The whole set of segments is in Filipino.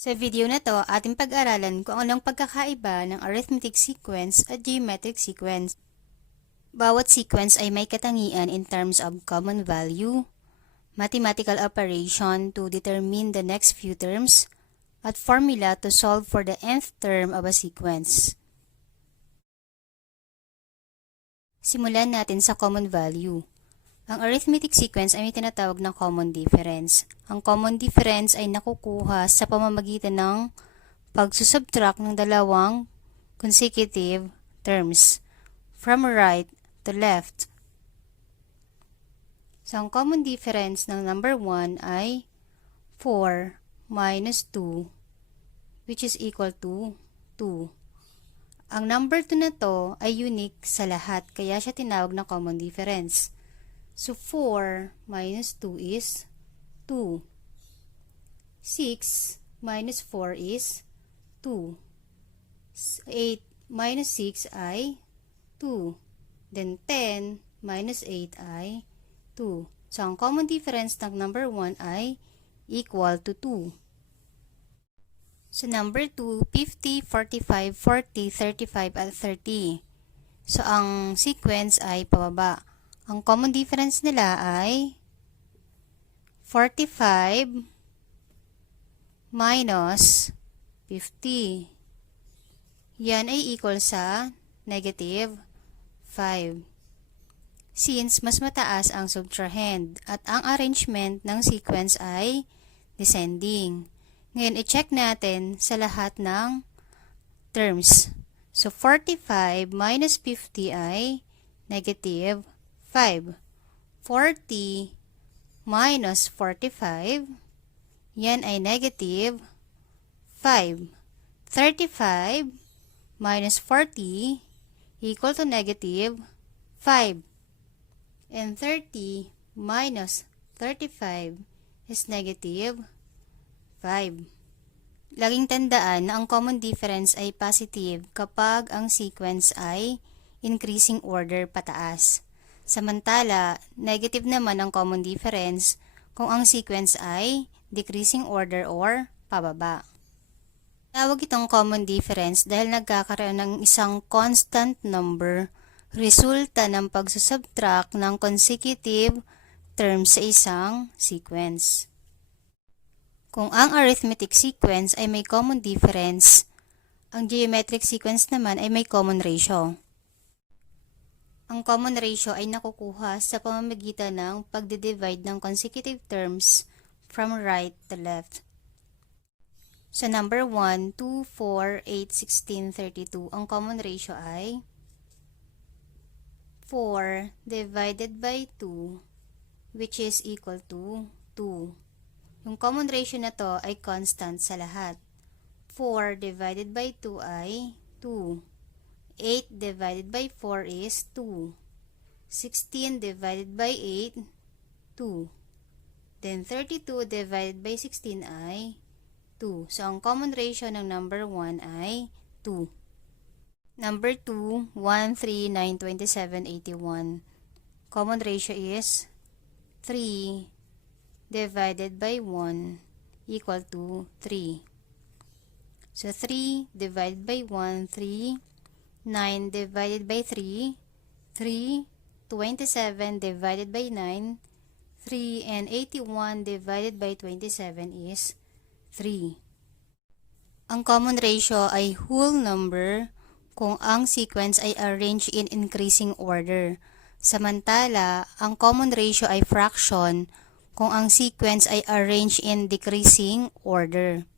Sa video na to, ating pag-aralan kung anong pagkakaiba ng arithmetic sequence at geometric sequence. Bawat sequence ay may katangian in terms of common value, mathematical operation to determine the next few terms, at formula to solve for the nth term of a sequence. Simulan natin sa common value. Ang arithmetic sequence ay may tinatawag na common difference. Ang common difference ay nakukuha sa pamamagitan ng pagsusubtract ng dalawang consecutive terms from right to left. So, ang common difference ng number 1 ay 4 minus 2, which is equal to 2. Ang number 2 na to ay unique sa lahat, kaya siya tinawag na common difference. So, 4 minus 2 is 2. 6 minus 4 is 2. 8 minus 6 ay 2. Then, 10 minus 8 ay 2. So, ang common difference ng number 1 ay equal to 2. So, number 2, 50, 45, 40, 35, at 30. So, ang sequence ay pababa. Ang common difference nila ay 45 minus 50. Yan ay equal sa negative 5. Since mas mataas ang subtrahend at ang arrangement ng sequence ay descending. Ngayon, i-check natin sa lahat ng terms. So, 45 minus 50 ay negative 5. 40 minus 45, yan ay negative 5. 35 minus 40 equal to negative 5. And 30 minus 35 is negative 5. Laging tandaan na ang common difference ay positive kapag ang sequence ay increasing order pataas. Samantala, negative naman ang common difference kung ang sequence ay decreasing order or pababa. Tawag itong common difference dahil nagkakaroon ng isang constant number resulta ng pagsusubtract ng consecutive terms sa isang sequence. Kung ang arithmetic sequence ay may common difference, ang geometric sequence naman ay may common ratio. Ang common ratio ay nakukuha sa pamamagitan ng pagdidivide ng consecutive terms from right to left. Sa number 1, 2, 4, 8, 16, 32, ang common ratio ay 4 divided by 2, which is equal to 2. Yung common ratio na to ay constant sa lahat. 4 divided by 2 ay 2. 8 divided by 4 is 2. 16 divided by 8, 2. Then 32 divided by 16 ay 2. So, ang common ratio ng number 1 ay 2. Number 2, 1, 3, 9, 27, 81. Common ratio is 3 divided by 1 equal to 3. So, 3 divided by 1, 3. 9 divided by 3, 3, 27 divided by 9, 3, and 81 divided by 27 is 3. Ang common ratio ay whole number kung ang sequence ay arranged in increasing order. Samantala, ang common ratio ay fraction kung ang sequence ay arranged in decreasing order.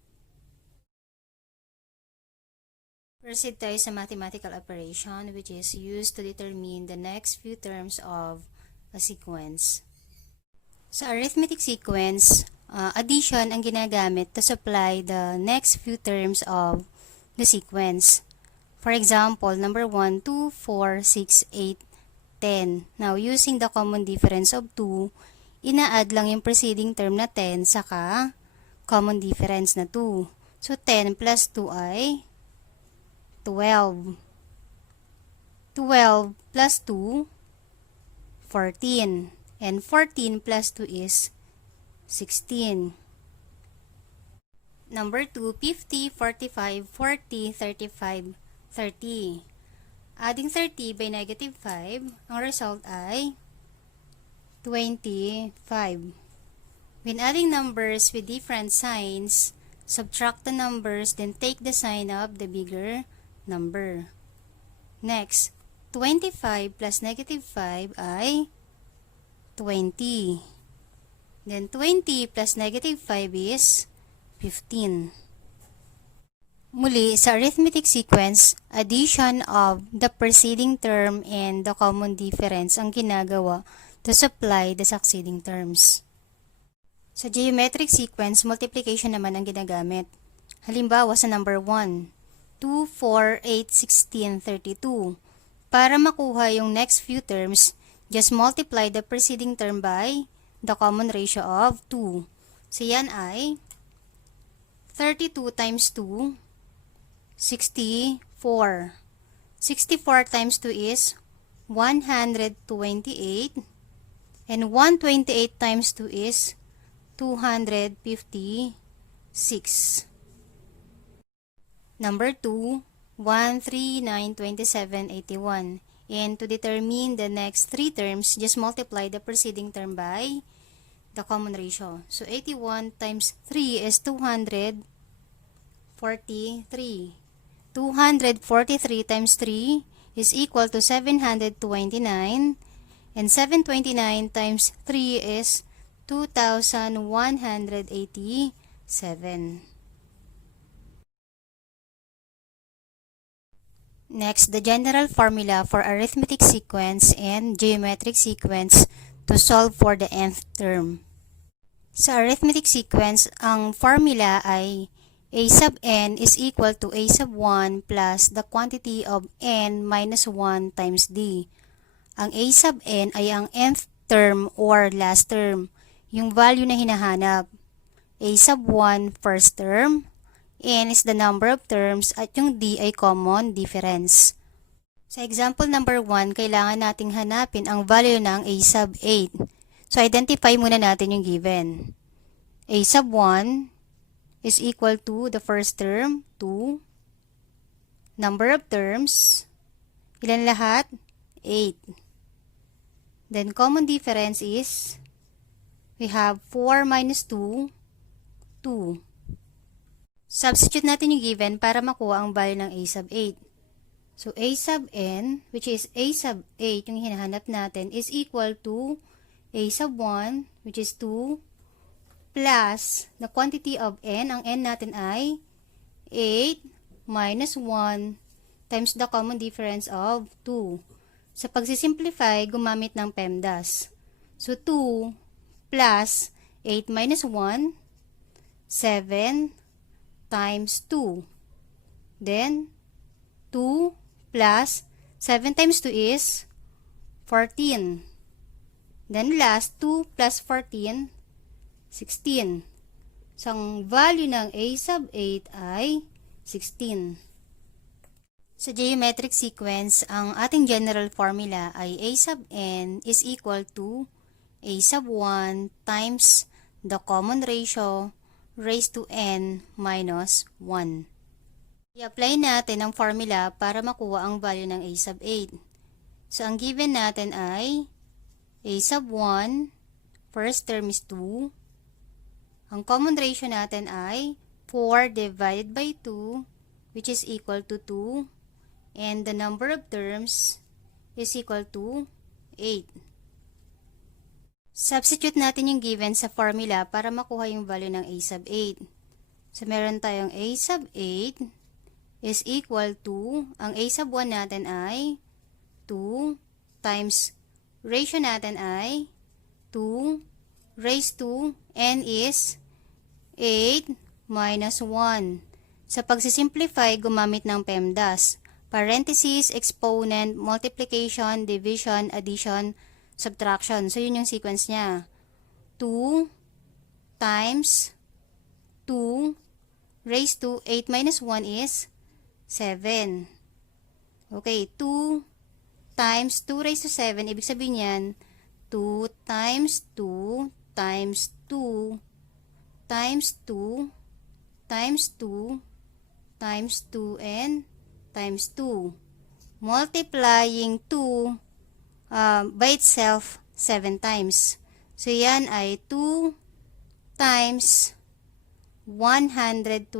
Proceed tayo sa mathematical operation which is used to determine the next few terms of a sequence. Sa arithmetic sequence, addition ang ginagamit to supply the next few terms of the sequence. For example, number 1, 2, 4, 6, 8, 10. Now, using the common difference of 2, ina-add lang yung preceding term na 10 saka common difference na 2. So, 10 plus 2 ay 12. 12 plus 2, 14. And 14 plus 2 is 16. Number 2, 50, 45, 40, 35, 30. Adding 30 by negative 5, ang result ay 25. When adding numbers with different signs, subtract the numbers, then take the sign of the bigger number. Next, 25 plus negative 5 ay 20. Then 20 plus negative 5 is 15. Muli, sa arithmetic sequence, addition of the preceding term and the common difference ang ginagawa to supply the succeeding terms. Sa geometric sequence, multiplication naman ang ginagamit. Halimbawa sa number 1, 2, 4, 8, 16, 32. Para makuha yung next few terms, just multiply the preceding term by the common ratio of 2. So yan ay 32 times 2, 64. 64 times 2 is 128. And 128 times 2 is 256. Number 2, 1, 3, 9, 27, 81. And to determine the next 3 terms, just multiply the preceding term by the common ratio. So 81 times 3 is 243. 243 times 3 is equal to 729. And 729 times 3 is 2,187. Next, the general formula for arithmetic sequence and geometric sequence to solve for the nth term. Sa arithmetic sequence, ang formula ay a sub n is equal to a sub 1 plus the quantity of n minus 1 times d. Ang a sub n ay ang nth term or last term, yung value na hinahanap. A sub 1 first term, n is the number of terms, at yung d ay common difference. Sa example number 1, kailangan nating hanapin ang value ng a sub 8. So identify muna natin yung given. A sub 1 is equal to the first term, 2. Number of terms, ilan lahat? 8. Then common difference is, we have 4 minus 2, 2. Substitute natin yung given para makuha ang value ng a sub 8. So a sub n, which is a sub 8, yung hinahanap natin, is equal to a sub 1, which is 2, plus the quantity of n, ang n natin ay 8 minus 1 times the common difference of 2. Sa pagsisimplify, gumamit ng PEMDAS. So 2 plus 8 minus 1, 7 times 2. Then 2 plus 7 times 2 is 14. Then last, 2 plus 14, 16. So, ang value ng a sub 8 ay 16. Sa geometric sequence, ang ating general formula ay a sub n is equal to a sub 1 times the common ratio raised to n minus 1. I-apply natin ang formula para makuha ang value ng a sub 8. So, ang given natin ay a sub 1, first term is 2. Ang common ratio natin ay 4 divided by 2, which is equal to 2. And the number of terms is equal to 8. Substitute natin yung given sa formula para makuha yung value ng a sub 8. So, meron tayong a sub 8 is equal to, ang a sub 1 natin ay 2 times ratio natin ay 2 raised to n is 8 minus 1. Sa pagsisimplify, gumamit ng PEMDAS. Parenthesis, exponent, multiplication, division, addition, subtraction. So, yun yung sequence niya. 2 times 2 raised to 8 minus 1 is 7. Okay, 2 times 2 raised to 7, ibig sabihin yan, 2 times 2 times 2 times 2 times 2, times 2, and times 2. Multiplying 2 by itself 7 times. So, yan ay 2 times 128.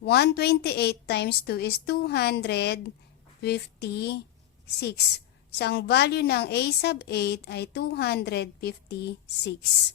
128 times 2 is 256. So, ang value ng a sub 8 ay 256.